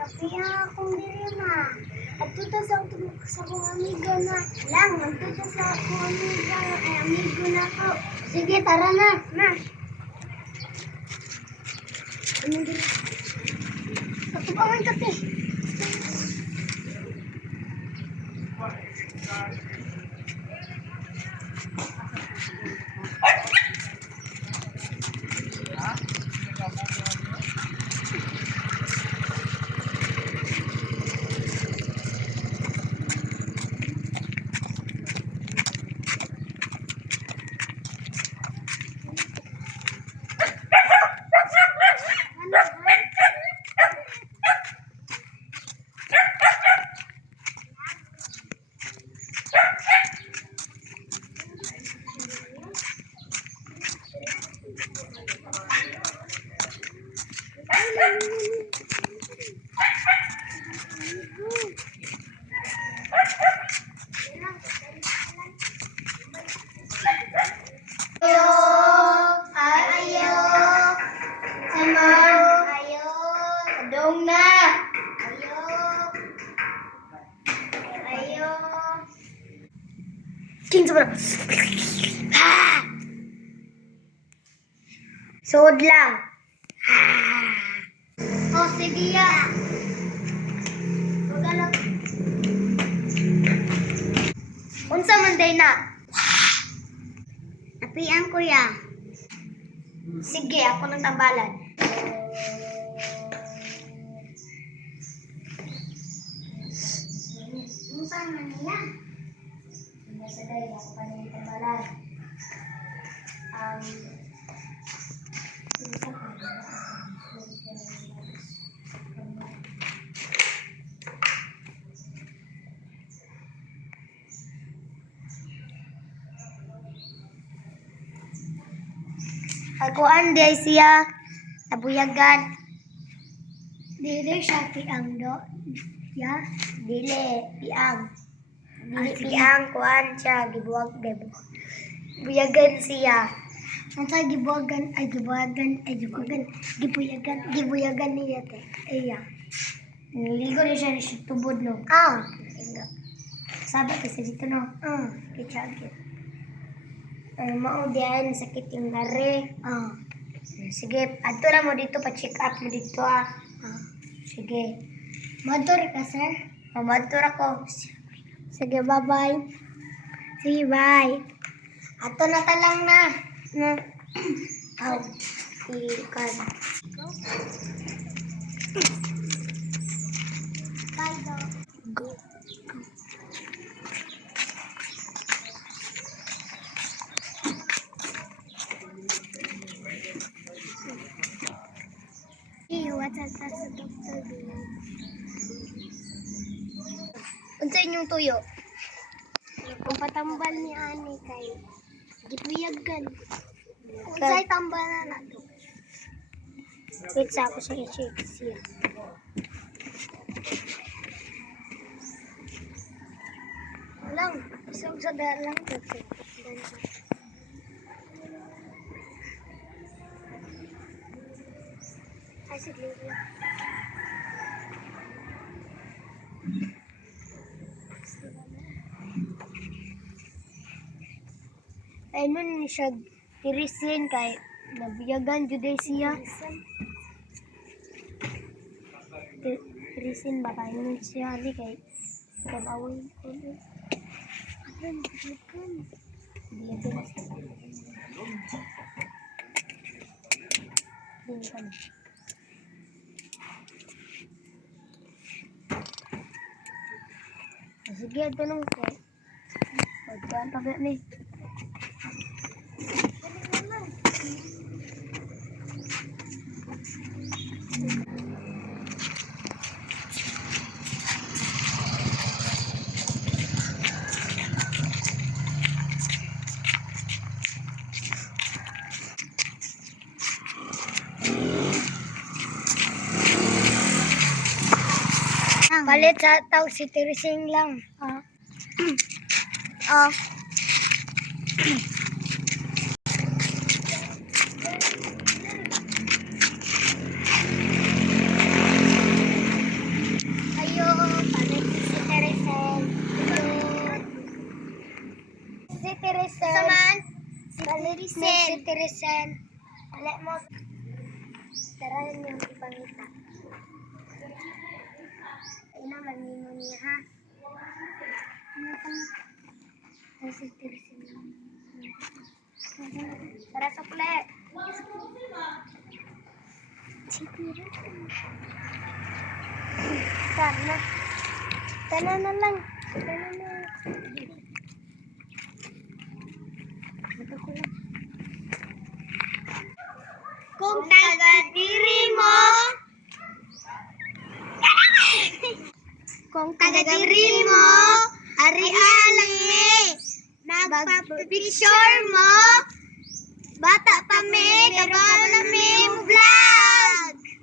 Kaya akong dili ma. Adto ta sa akong amiga na. Lang, adto ta sa akong amiga. Ay, amigo na ko. Sige, tara na. Na. Ano dili? Ako pa man kape. Kinsa ba? Sod lang. Oh, sige ya. Huwag lang. Unsa man day na? Apian ko ya. Sige, ako nang tambalan. Unsa man niya? Nasa day, ako pa nang tambalan. Aguan di siya nabuyagan. Dili siya piang do. Ya, dili piang. Dili piang kuan siya gibuwag. Buyagan siya. Unsa gibuwagan gibuyagan niya te. Iya. Niligo ni siya ni tubod no. Sabi kasi dito no. Kichagit. Ay, mao diyan sakit yung lari. Sige, adto na mo dito pa-check up mo dito Sige. Motor ka, sir? Motor ako. Sige, bye-bye. Sige, bye. Ato na talang na. Ikan. Go. Iwatan ta sa doktor. Unsa inyong tuyo? Kung patambal ni ani kay gipuyagan. Unsay tambalan na to? Wait sa ako sa i-check siya. Lang, isang sa lang to. Ay, sige lang. Ay, nun siya tirisin kay nabiyagan juday siya. Tirisin ba kayo nun siya ali kay kabawin ko nun. Biyagan siya. Biyagan. Sige, tanong ko. Pagkaan tabi ni. Palit sa tao si Teresing lang. Teresen. Wala mo. Sarahan yung ipangita. Ay na, magningo niya ha. Ano pa? Ay, si Teresen. Tara sa kule. Sana. Sana na lang. Sana na. Ito ko lang. Kung taga-diri mo, kung taga-diri mo, ari-alang me, magpa-picture mo, bata pa me, kabalo na me, mo vlog.